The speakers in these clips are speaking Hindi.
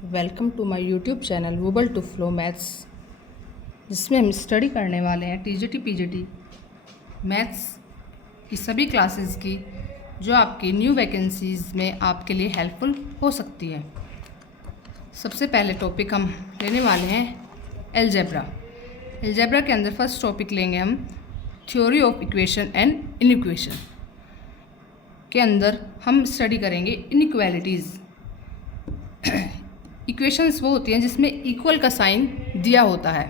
Welcome to my YouTube channel वूबल टू फ्लो मैथ्स, जिसमें हम स्टडी करने वाले हैं टीजीटी पीजीटी मैथ्स की सभी क्लासेस की, जो आपकी न्यू वैकेंसीज़ में आपके लिए हेल्पफुल हो सकती है। सबसे पहले टॉपिक हम लेने वाले हैं अलजेब्रा। अलजेब्रा के अंदर फर्स्ट टॉपिक लेंगे हम theory of equation and inequation. के अंदर हम स्टडी करेंगे इनइक्वालिटीज़। इक्वेशंस वो होती हैं जिसमें इक्वल का साइन दिया होता है।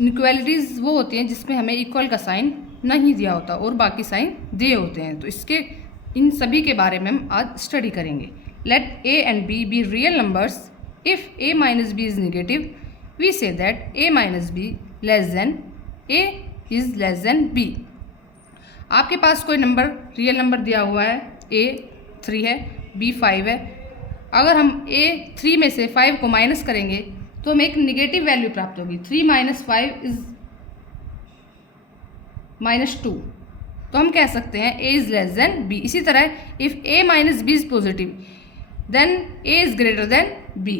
इनइक्वालिटीज़ वो होती हैं जिसमें हमें इक्वल का साइन नहीं दिया होता और बाकी साइन दिए होते हैं। तो इसके इन सभी के बारे में हम आज स्टडी करेंगे। Let A and B real numbers. If A minus B is negative, we say that A minus B less than A is less than B. आपके पास कोई नंबर रियल नंबर दिया हुआ है, ए 3 है, बी 5 है। अगर हम ए 3 में से 5 को माइनस करेंगे तो हमें एक निगेटिव वैल्यू प्राप्त होगी। 3 - 5 इज -2। तो हम कह सकते हैं A is less than B. इसी तरह if A minus B is positive then A is greater than B.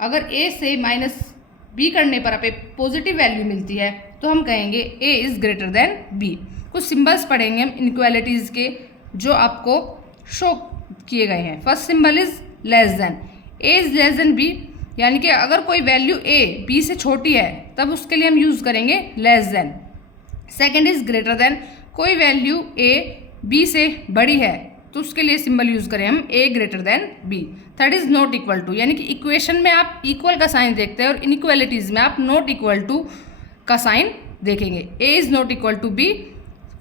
अगर ए से माइनस बी करने पर हमें पॉजिटिव वैल्यू मिलती है तो हम कहेंगे A is greater than B. कुछ सिंबल्स पढ़ेंगे हम इनइक्वालिटीज़ के, जो आपको शो किए गए हैं। First symbol is less than. A is less than B, यानी कि अगर कोई वैल्यू ए बी से छोटी है तब उसके लिए हम यूज़ करेंगे less than. Second is greater then. कोई वैल्यू ए बी से बड़ी है तो उसके लिए सिंबल यूज़ करें हम A greater than B. Third is not equal to, यानी कि इक्वेशन में आप इक्वल का साइन देखते हैं और इनइक्वालिटीज़ में आप नॉट इक्वल टू का साइन देखेंगे। A is not equal to B.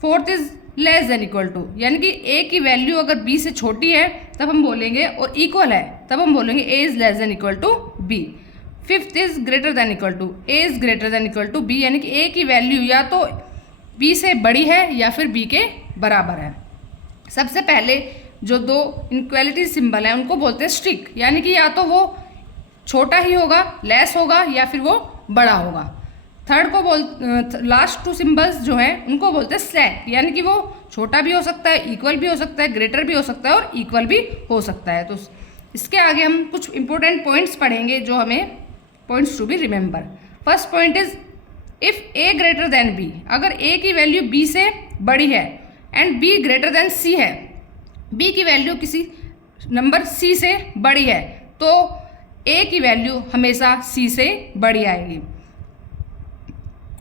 Fourth is less than equal to, यानी कि ए की वैल्यू अगर बी से छोटी है तब हम बोलेंगे, और इक्वल है तब हम बोलेंगे A is less than equal to B. Fifth is greater than equal to. A is greater than equal to B, यानी कि ए की वैल्यू या तो बी से बड़ी है या फिर बी के बराबर है। सबसे पहले जो दो इनइक्वालिटी सिंबल हैं उनको बोलते हैं स्ट्रिक, यानी कि या तो वो छोटा ही होगा, लेस होगा, या फिर वो बड़ा होगा। थर्ड को लास्ट टू सिंबल्स जो हैं उनको बोलते हैं स्लैक, यानी कि वो छोटा भी हो सकता है, इक्वल भी हो सकता है, ग्रेटर भी हो सकता है और इक्वल भी हो सकता है। तो इसके आगे हम कुछ इंपॉर्टेंट पॉइंट्स पढ़ेंगे जो हमें points to be remember. First point is if A greater than B. अगर ए की वैल्यू बी से बड़ी है and B greater than C है, बी की वैल्यू किसी नंबर सी से बड़ी है तो ए की वैल्यू हमेशा सी से बड़ी आएगी।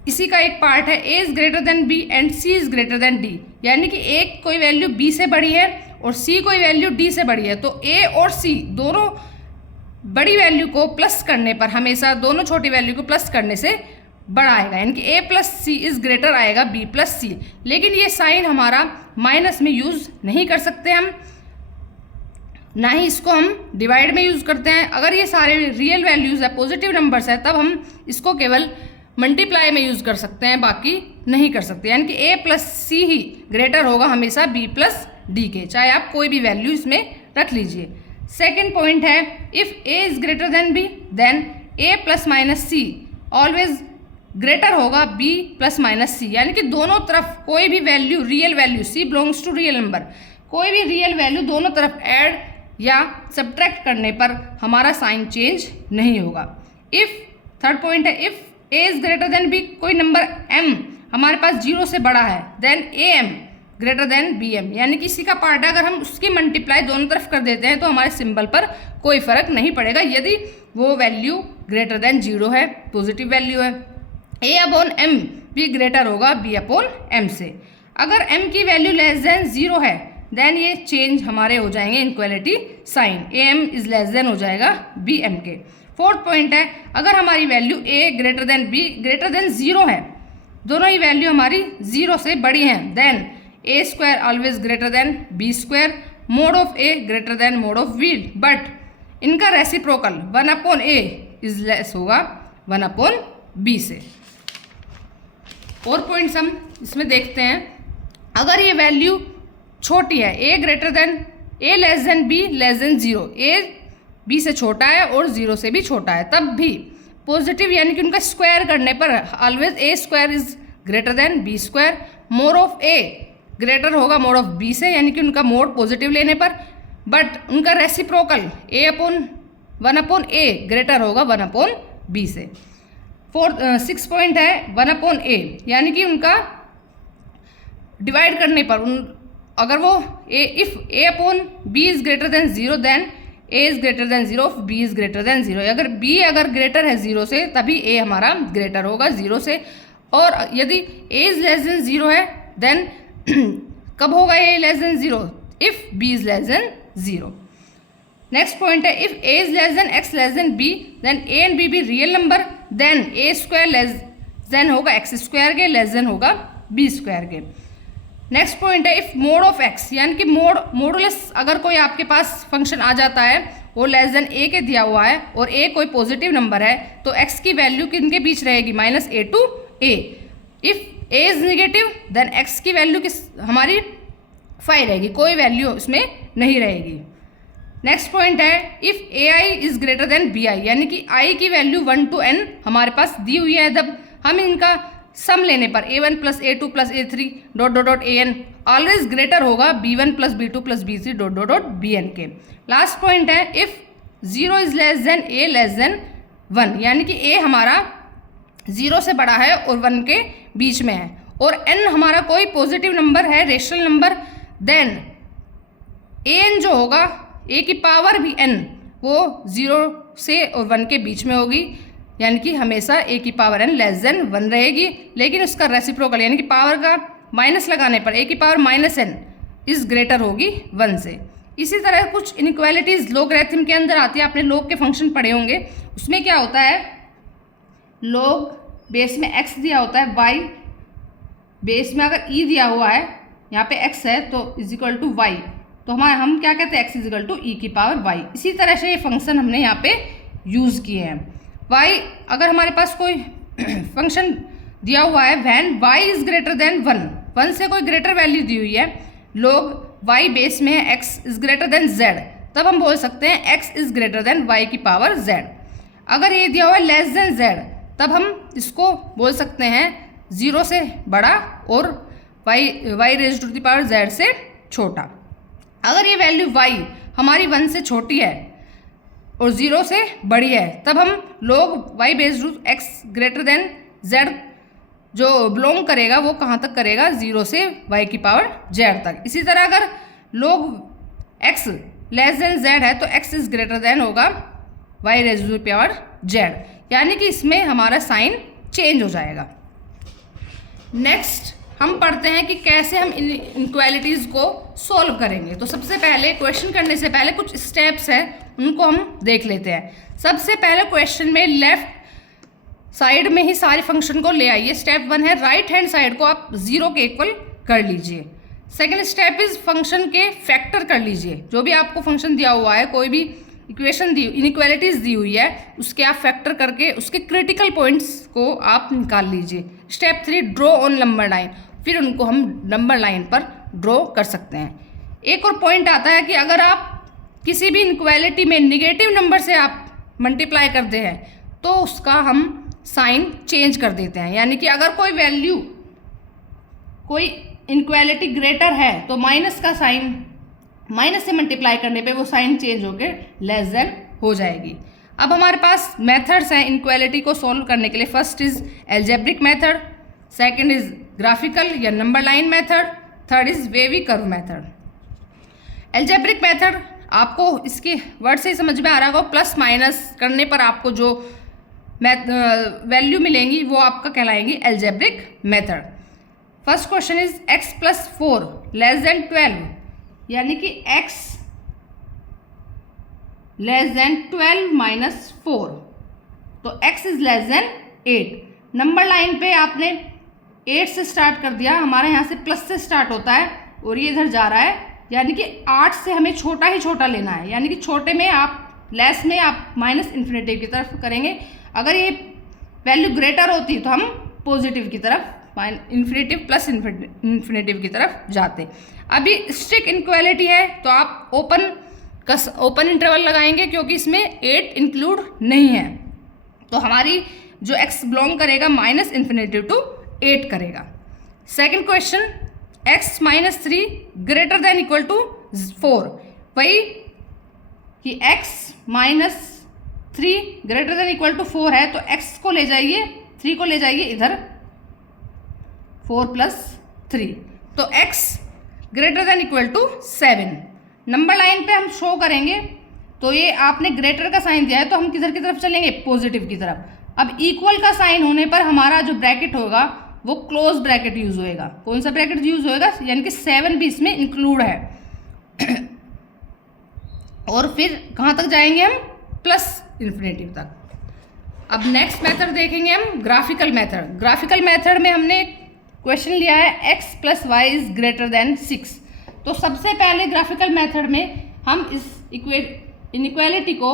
इसी का एक पार्ट है A is greater than B and C is greater than D, यानी कि एक कोई वैल्यू बी से बड़ी है और सी कोई वैल्यू डी से बड़ी है तो ए और सी दोनों बड़ी वैल्यू को प्लस करने पर हमेशा दोनों छोटी वैल्यू को प्लस करने से बड़ा आएगा, यानी कि ए प्लस सी इज़ ग्रेटर आएगा बी प्लस सी। लेकिन ये साइन हमारा माइनस में यूज़ नहीं कर सकते हम, ना ही इसको हम डिवाइड में यूज़ करते हैं। अगर ये सारे रियल वैल्यूज़ है, पॉजिटिव नंबर्स है, तब हम इसको केवल मल्टीप्लाई में यूज़ कर सकते हैं, बाकी नहीं कर सकते। यानी कि ए प्लस सी ही ग्रेटर होगा हमेशा बी प्लस डी के, चाहे आप कोई भी वैल्यू इसमें रख लीजिए। सेकेंड पॉइंट है if A is greater than B then A plus minus C always greater होगा बी प्लस माइनस सी, यानी कि दोनों तरफ कोई भी value real value, C belongs to real number, कोई भी रियल वैल्यू दोनों तरफ ऐड या सब्ट्रैक्ट करने पर हमारा साइन चेंज नहीं होगा। इफ़ थर्ड पॉइंट है if A is greater than B, कोई नंबर m हमारे पास 0 से बड़ा है then A M greater than B M, यानी कि इसी का पार्ट है। अगर हम उसकी मल्टीप्लाई दोनों तरफ कर देते हैं तो हमारे सिंबल पर कोई फ़र्क नहीं पड़ेगा यदि वो वैल्यू ग्रेटर देन 0 है, पॉजिटिव वैल्यू है। ए अपॉन एम भी ग्रेटर होगा बी अपॉन एम से। अगर m की वैल्यू लेस देन 0 है देन ये चेंज हमारे हो जाएंगे inequality sign, A M is less than हो जाएगा बी एम के। फोर्थ पॉइंट है अगर हमारी value A greater than B greater than 0 है, दोनों ही वैल्यू हमारी 0 से बड़ी हैं, then A square always greater than B square, mod of A greater than mod of B, but इनका reciprocal 1 upon A is less होगा 1 अपॉन बी से। और पॉइंट्स हम इसमें देखते हैं। अगर ये वैल्यू छोटी है, A greater than A less than B less than 0, A B से छोटा है और 0 से भी छोटा है, तब भी पॉजिटिव, यानी कि उनका स्क्वायर करने पर always A square is greater than B square, mod of A greater होगा मोड ऑफ बी से, यानी कि उनका मोड पॉजिटिव लेने पर, बट उनका रेसिप्रोकल ए अपॉन 1/a ग्रेटर होगा 1/b से। 6 पॉइंट है 1/a, यानी कि उनका डिवाइड करने पर अगर वो if a/b is greater than 0 then a is greater than 0, b is greater than 0। अगर b अगर ग्रेटर है 0 से तभी a हमारा ग्रेटर होगा 0 से, और यदि a इज़ लेस देन 0 है देन कब होगा a less than 0? If b is less than 0। Next point है if a is less than x less than b then a and b भी real number then a square less than होगा x स्क्वायर के, लेस देन होगा b स्क्वायर के। नेक्स्ट पॉइंट है इफ़ मोड ऑफ x, यानी कि मोडुलस अगर कोई आपके पास फंक्शन आ जाता है वो लेस देन a के दिया हुआ है और a कोई पॉजिटिव नंबर है तो x की वैल्यू किनके बीच रहेगी? -a to a। If a is negative then x की वैल्यू हमारी 5 रहेगी, कोई वैल्यू इसमें नहीं रहेगी। नेक्स्ट पॉइंट है if ai is greater than bi, यानी कि i की वैल्यू 1 to n हमारे पास दी हुई है, जब हम इनका सम लेने पर a1 + a2 + a3 ... an always greater होगा b1 + b2 + b3 ... bn के। लास्ट पॉइंट है if 0 is less then a less then 1, यानी कि a हमारा 0 से बड़ा है और 1 के बीच में है और n हमारा कोई पॉजिटिव नंबर है, रेशनल नंबर, देन an जो होगा a की पावर भी n वो 0 से और 1 के बीच में होगी, यानी कि हमेशा a की पावर n लेस देन 1 रहेगी। लेकिन उसका रेसिप्रोकल यानी कि पावर का माइनस लगाने पर a की पावर -n इज़ ग्रेटर होगी 1 से। इसी तरह कुछ इनइक्वालिटीज़ लोगरिथम के अंदर आती है, आपने लोग के फंक्शन पढ़े होंगे। उसमें क्या होता है, लोग बेस में x दिया होता है, y बेस में अगर e दिया हुआ है, यहाँ पे x है तो = y, तो हम क्या कहते हैं, x = e की पावर y। इसी तरह से ये फंक्शन हमने यहाँ पे यूज़ किए हैं। y अगर हमारे पास कोई फंक्शन दिया हुआ है when y is greater than 1 से कोई ग्रेटर वैल्यू दी हुई है, लोग y बेस में है x is greater than z, तब हम बोल सकते हैं x is greater then y की पावर z। अगर ये दिया हुआ है लेस देन z, तब हम इसको बोल सकते हैं 0 से बड़ा और y raise to the power z से छोटा। अगर ये वैल्यू y हमारी 1 से छोटी है और 0 से बड़ी है, तब हम लोग y base root x greater than z जो बिलोंग करेगा वो कहाँ तक करेगा, 0 से y की पावर z तक। इसी तरह अगर लोग x लेस देन z है तो x इज़ ग्रेटर देन होगा y raise to the power z, यानी कि इसमें हमारा साइन चेंज हो जाएगा। नेक्स्ट हम पढ़ते हैं कि कैसे हम इन इनक्वालिटीज़ को सॉल्व करेंगे। तो सबसे पहले क्वेश्चन करने से पहले कुछ स्टेप्स हैं, उनको हम देख लेते हैं। सबसे पहले क्वेश्चन में लेफ्ट साइड में ही सारे फंक्शन को ले आइए। स्टेप 1 है राइट हैंड साइड को आप 0 के इक्वल कर लीजिए। सेकेंड स्टेप इज फंक्शन के फैक्टर कर लीजिए। जो भी आपको फंक्शन दिया हुआ है, कोई भी इक्वेशन दी इनइक्वालिटीज़ दी हुई है, उसके आप फैक्टर करके उसके क्रिटिकल पॉइंट्स को आप निकाल लीजिए। Step 3 draw on number line, फिर उनको हम नंबर लाइन पर ड्रॉ कर सकते हैं। एक और पॉइंट आता है कि अगर आप किसी भी इनइक्वालिटी में निगेटिव नंबर से आप मल्टीप्लाई करते हैं तो उसका हम साइन चेंज कर देते हैं, यानी कि अगर कोई वैल्यू कोई इनइक्वालिटी ग्रेटर है तो माइनस का साइन, माइनस से मल्टीप्लाई करने पे वो साइन चेंज होकर लेस देन हो जाएगी। अब हमारे पास मेथड्स हैं इनइक्वालिटी को सॉल्व करने के लिए। First is algebraic method, second is graphical या number line method, third is wavy curve method. Algebraic method आपको इसके वर्ड से ही समझ में आ रहा होगा, प्लस माइनस करने पर आपको जो वैल्यू मिलेंगी वो आपका कहलाएंगी algebraic method. First question is x + 4 less than 12, यानी कि x लेस देन 12 माइनस 4, तो x is less then 8। Number line पे आपने 8 से स्टार्ट कर दिया, हमारे यहाँ से प्लस से स्टार्ट होता है और ये इधर जा रहा है, यानी कि 8 से हमें छोटा ही छोटा लेना है, यानी कि छोटे में आप लेस में आप माइनस इन्फिनेटिव की तरफ करेंगे। अगर ये वैल्यू ग्रेटर होती तो हम पॉजिटिव की तरफ, इन्फिनेटिव प्लस इन्फिनेटिव की तरफ जाते। अभी स्ट्रिक्ट इनइक्वालिटी है तो आप ओपन इंटरवल लगाएंगे क्योंकि इसमें 8 इंक्लूड नहीं है, तो हमारी जो x बिलोंग करेगा माइनस इन्फिनेटिव टू 8 करेगा। Second question x - 3 greater than equal to 4, वही कि x 3 greater than equal to 4 है, तो x को ले जाइए, 3 को ले जाइए इधर, 4 + 3, तो x greater than equal to 7। Number line पे हम शो करेंगे, तो ये आपने ग्रेटर का साइन दिया है तो हम किधर की तरफ चलेंगे, पॉजिटिव की तरफ। अब इक्वल का साइन होने पर हमारा जो ब्रैकेट होगा वो क्लोज ब्रैकेट यूज होएगा। कौन सा ब्रैकेट यूज होएगा, यानी कि 7 भी इसमें इंक्लूड है। और फिर कहाँ तक जाएंगे हम, प्लस इन्फिनेटिव तक। अब नेक्स्ट मेथड देखेंगे हम, ग्राफिकल मेथड। ग्राफिकल मेथड में हमने क्वेश्चन लिया है x + y is greater then 6। तो सबसे पहले ग्राफिकल मेथड में हम इस इनइक्वालिटी को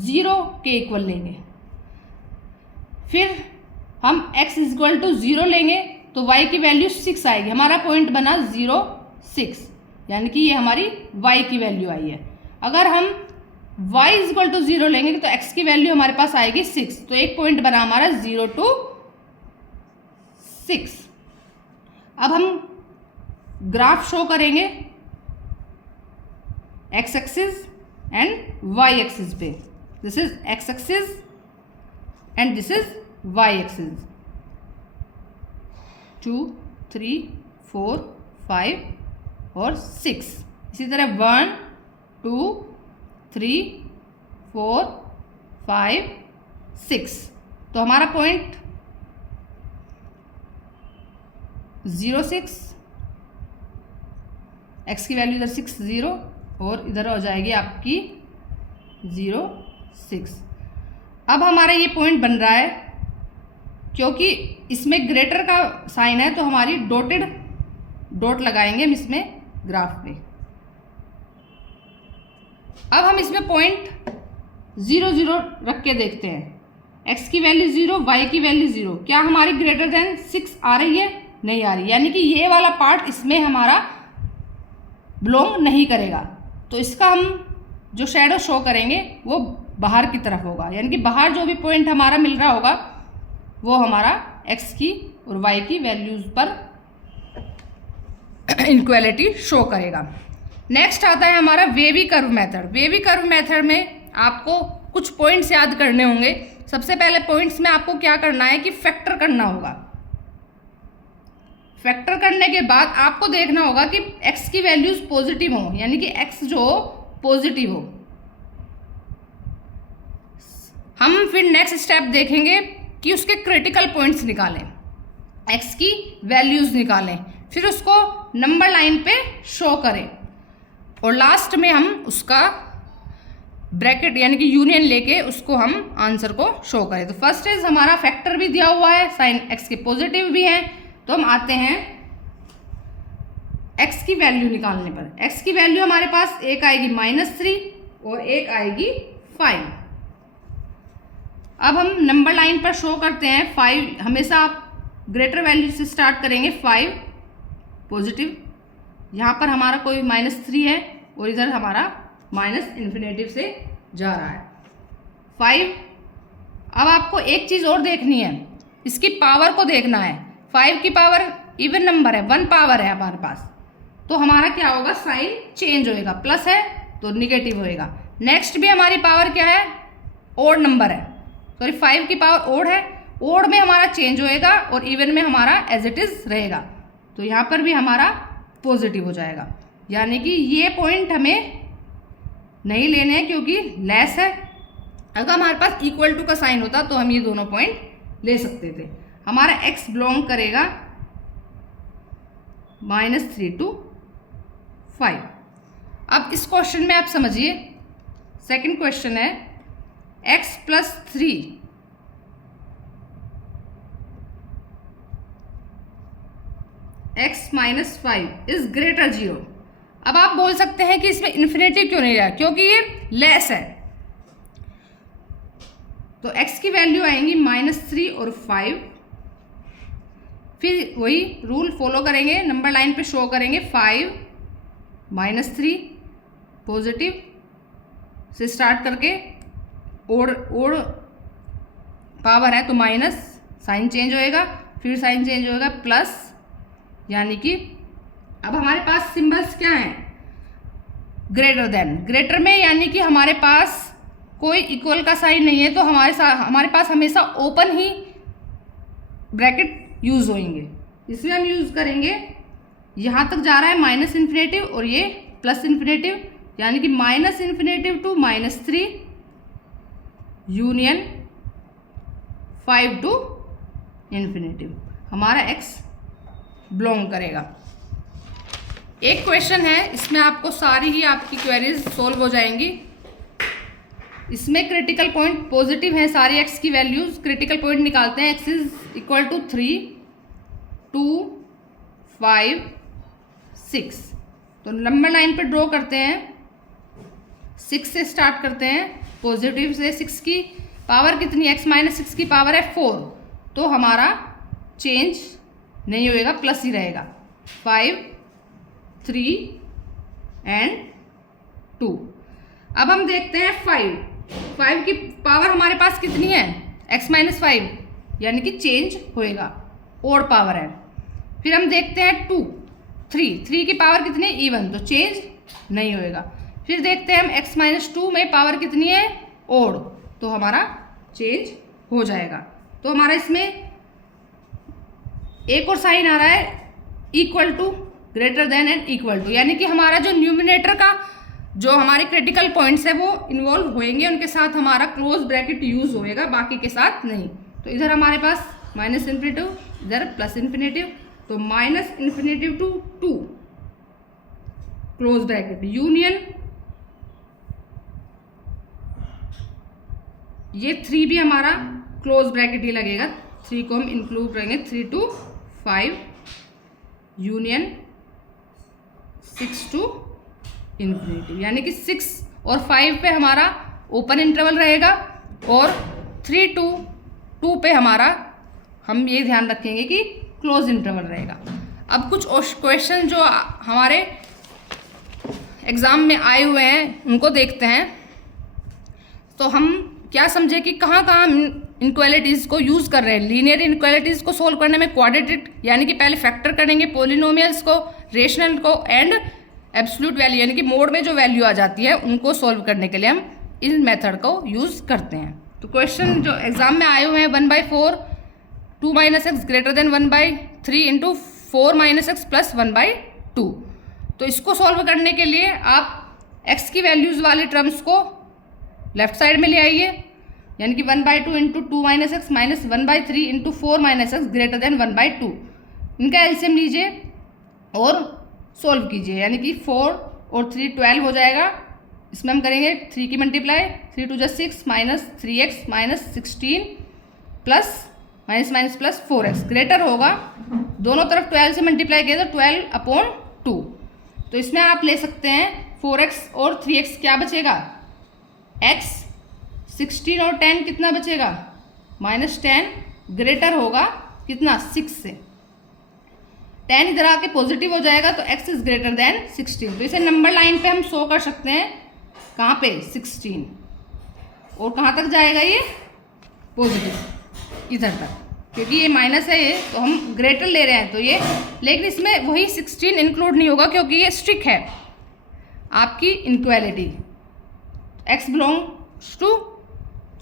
0 के इक्वल लेंगे, फिर हम x = 0 लेंगे तो y की वैल्यू 6 आएगी। हमारा पॉइंट बना 0, 6, यानी कि ये हमारी y की वैल्यू आई है। अगर हम y = 0 लेंगे तो x की वैल्यू हमारे पास आएगी 6, तो एक पॉइंट बना हमारा 0 to 6। अब हम ग्राफ शो करेंगे x axis and y axis पे। This is x axis and this is y axis. 2, 3, 4, 5 और 6। इसी तरह 1, 2, 3, 4, 5, 6। तो हमारा पॉइंट 0, 6, x की वैल्यू इधर 6, 0 और इधर हो जाएगी आपकी 0, 6। अब हमारा ये पॉइंट बन रहा है, क्योंकि इसमें ग्रेटर का साइन है तो हमारी डॉट लगाएंगे हम इसमें ग्राफ पे। अब हम इसमें पॉइंट 0, 0 रख के देखते हैं। x की वैल्यू 0, y की वैल्यू 0, क्या हमारी ग्रेटर देन 6 आ रही है, नहीं आ रही, यानी कि ये वाला पार्ट इसमें हमारा बिलोंग नहीं करेगा। तो इसका हम जो शेडो शो करेंगे वो बाहर की तरफ होगा, यानी कि बाहर जो भी पॉइंट हमारा मिल रहा होगा वो हमारा x की और y की वैल्यूज पर इनक्वालिटी शो करेगा। नेक्स्ट आता है हमारा wavy curve method. Wavy curve method में आपको कुछ पॉइंट्स याद करने होंगे। सबसे पहले पॉइंट्स में आपको क्या करना है कि फैक्टर करना होगा। फैक्टर करने के बाद आपको देखना होगा कि x की वैल्यूज पॉजिटिव हो, यानी कि x जो पॉजिटिव हो। हम फिर नेक्स्ट स्टेप देखेंगे कि उसके क्रिटिकल पॉइंट्स निकालें, x की वैल्यूज निकालें, फिर उसको नंबर लाइन पे शो करें और लास्ट में हम उसका ब्रैकेट यानी कि यूनियन लेके उसको हम आंसर को शो करें। तो फर्स्ट इज हमारा फैक्टर भी दिया हुआ है, साइन x के पॉजिटिव भी हैं, तो हम आते हैं x की वैल्यू निकालने पर। x की वैल्यू हमारे पास एक आएगी -3 और एक आएगी 5। अब हम नंबर लाइन पर शो करते हैं 5, हमेशा आप ग्रेटर वैल्यू से स्टार्ट करेंगे, 5 पॉजिटिव, यहाँ पर हमारा कोई -3 है और इधर हमारा -इन्फिनेटिव से जा रहा है 5। अब आपको एक चीज़ और देखनी है, इसकी पावर को देखना है। 5 की पावर इवन नंबर है, 1 पावर है हमारे पास, तो हमारा क्या होगा, साइन चेंज होएगा, प्लस है तो निगेटिव होएगा। नेक्स्ट भी हमारी पावर क्या है, ओड नंबर है, सॉरी 5 की पावर ओड है, ओड में हमारा चेंज होएगा और इवन में हमारा एज इट इज रहेगा, तो यहाँ पर भी हमारा पॉजिटिव हो जाएगा। यानी कि ये पॉइंट हमें नहीं लेने हैं क्योंकि लेस है। अगर हमारे पास इक्वल टू का साइन होता तो हम ये दोनों पॉइंट ले सकते थे। हमारा x बिलोंग करेगा -3 to 5। अब इस क्वेश्चन में आप समझिए, सेकंड क्वेश्चन है x + 3 x - 5 इज ग्रेटर 0। अब आप बोल सकते हैं कि इसमें इन्फिनेटिव क्यों नहीं रहा, क्योंकि ये लेस है, तो x की वैल्यू आएंगी -3 और 5। फिर वही रूल फॉलो करेंगे, नंबर लाइन पे शो करेंगे 5 -3 पॉजिटिव से स्टार्ट करके ओड पावर है तो माइनस, साइन चेंज होएगा, फिर साइन चेंज होएगा प्लस, यानी कि अब हमारे पास सिंबल्स क्या हैं, ग्रेटर देन। ग्रेटर में यानी कि हमारे पास कोई इक्वल का साइन नहीं है तो हमारे पास हमेशा ओपन ही ब्रैकेट यूज़ होंगे। इसमें हम यूज़ करेंगे, यहाँ तक जा रहा है माइनस इन्फिनेटिव और ये प्लस इन्फिनेटिव, यानी कि minus infinitive to -3 union 5 to infinitive हमारा x बिलोंग करेगा। एक क्वेश्चन है, इसमें आपको सारी ही आपकी क्वेरीज सोल्व हो जाएंगी। इसमें क्रिटिकल पॉइंट पॉजिटिव है, सारी x की वैल्यूज क्रिटिकल पॉइंट निकालते हैं। x is equal to 3, 2, 5, 6। तो नंबर 9 पे ड्रॉ करते हैं। 6 से स्टार्ट करते हैं, पॉजिटिव से। 6 की पावर कितनी, x माइनस 6 की पावर है 4, तो हमारा चेंज नहीं होएगा, प्लस ही रहेगा। 5, 3 एंड 2। अब हम देखते हैं 5 की पावर हमारे पास कितनी है, x माइनस 5, यानी कि चेंज होएगा, और पावर है। फिर हम देखते हैं 2, 3 की पावर कितनी है, इवन, तो चेंज नहीं होएगा। फिर देखते हैं हम x माइनस 2 में पावर कितनी है, ओड, तो हमारा चेंज हो जाएगा। तो हमारा इसमें एक और साइन आ रहा है, equal to, greater than and equal to, यानी कि हमारा जो न्यूमिनेटर का जो हमारे क्रिटिकल पॉइंट्स है वो इन्वॉल्व होएंगे, उनके साथ हमारा क्लोज ब्रैकेट यूज होएगा, बाकी के साथ नहीं। तो इधर हमारे पास माइनस इन्फिनेटिव, इधर प्लस इन्फिनेटिव, तो minus infinitive to 2 close bracket union, ये 3 भी हमारा क्लोज ब्रैकेट ही लगेगा, 3 को हम इंक्लूड करेंगे, 3 to 5 यूनियन 6 टू इन्फिनेटिव, यानी कि 6 और 5 पे हमारा ओपन इंटरवल रहेगा, और 3 to 2 पे हमारा हम ये ध्यान रखेंगे कि क्लोज इंटरवल रहेगा। अब कुछ क्वेश्चन जो हमारे एग्ज़ाम में आए हुए हैं उनको देखते हैं। तो हम क्या समझे कि कहाँ कहाँ इनक्वालिटीज़ को यूज़ कर रहे हैं। लीनियर इनक्वालिटीज़ को सोल्व करने में क्वाड्रेटिक, यानी कि पहले फैक्टर करेंगे पॉलिनोमियल्स को, रेशनल को, एंड एब्सोल्यूट वैल्यू, यानी कि मोड में जो वैल्यू आ जाती है उनको सोल्व करने के लिए हम इस मेथड को यूज़ करते हैं। तो क्वेश्चन जो एग्जाम में आए हुए हैं, 1/4 2 - x greater then 1/3 into 4 - x plus 1/2। तो इसको सोल्व करने के लिए आप x की वैल्यूज़ वाले टर्म्स को लेफ्ट साइड में ले आइए, यानी कि 1/2 into 2 - x minus 1/3 into 4 - x greater then 1/2। इनका एलसीएम लीजिए और सोल्व कीजिए, यानी कि 4 और 3 12 हो जाएगा। इसमें हम करेंगे 3 की multiply, 3 2 = 6 minus 3x minus 16 plus minus minus plus 4x greater होगा, दोनों तरफ 12 से मल्टीप्लाई किया तो 12/2। तो इसमें आप ले सकते हैं 4x और 3x, क्या बचेगा x, 16 और 10 कितना बचेगा -10, ग्रेटर होगा कितना 6 से। 10 इधर आके पॉजिटिव हो जाएगा तो x इज ग्रेटर देन 16। तो इसे नंबर लाइन पे हम शो कर सकते हैं, कहाँ पे 16, और कहाँ तक जाएगा ये पॉजिटिव इधर तक, क्योंकि ये माइनस है ये, तो हम ग्रेटर ले रहे हैं तो ये, लेकिन इसमें वही 16 इंक्लूड नहीं होगा क्योंकि ये स्ट्रिक है आपकी इनक्वालिटी। x बिलोंग्स टू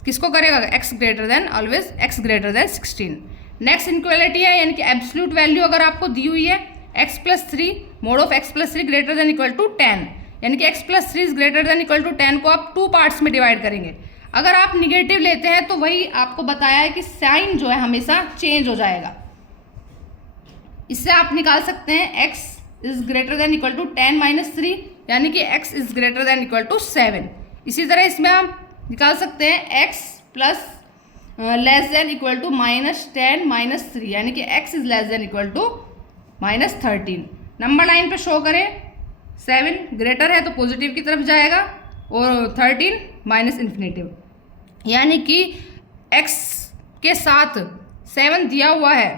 किसको करेगा, x greater then, always x greater then 16। Next inequality है, यानी कि एब्सोल्यूट वैल्यू अगर आपको दी हुई है x + 3 mod of x + 3 greater than equal to 10, यानी कि x + 3 is greater than equal to 10 को आप 2 पार्ट्स में डिवाइड करेंगे। अगर आप निगेटिव लेते हैं तो वही आपको बताया है कि साइन जो है हमेशा चेंज हो जाएगा। इससे आप निकाल सकते हैं x is greater than equal to 10 - 3, यानी कि x is greater than equal to 7। इसी तरह इसमें हम निकाल सकते हैं x plus less than equal to -10 - 3, यानी कि x is less than equal to -13। Number line पे शो करें, 7 ग्रेटर है तो पॉजिटिव की तरफ जाएगा, और 13 माइनस इन्फिनेटिव, यानी कि x के साथ 7 दिया हुआ है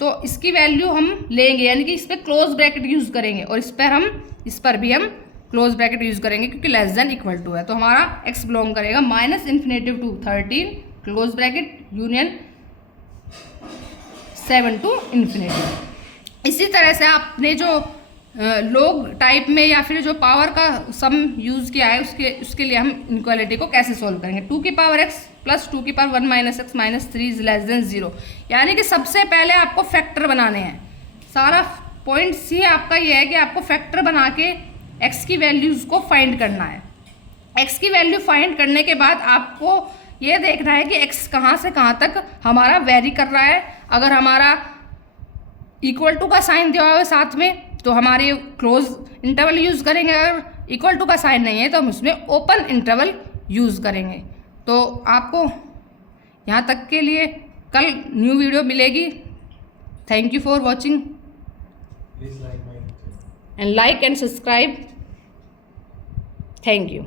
तो इसकी वैल्यू हम लेंगे, यानी कि इस पर क्लोज ब्रैकेट यूज़ करेंगे, और इस पर भी हम क्लोज ब्रैकेट यूज़ करेंगे क्योंकि लेस देन इक्वल टू है। तो हमारा x बिलोंग करेगा -infinitive to 13 close bracket union 7 to infinitive. इसी तरह से आपने जो लॉग टाइप में या फिर जो पावर का सम यूज़ किया है उसके लिए हम इनक्वालिटी को कैसे सॉल्व करेंगे। 2 की पावर x प्लस 2 की power 1 minus x minus 3 is less than 0। यानी कि सबसे पहले आपको फैक्टर बनाने हैं। सारा पॉइंट सी आपका ये है कि आपको फैक्टर बना के x की वैल्यूज़ को फाइंड करना है। x की वैल्यू फाइंड करने के बाद आपको ये देखना है कि x कहाँ से कहाँ तक हमारा वेरी कर रहा है। अगर हमारा इक्वल टू का साइन दिया हुआ है साथ में तो हमारे क्लोज इंटरवल यूज़ करेंगे, अगर इक्वल टू का साइन नहीं है तो हम उसमें ओपन इंटरवल यूज़ करेंगे। तो आपको यहाँ तक के लिए कल न्यू वीडियो मिलेगी। Thank you for watching and like and subscribe. Thank you.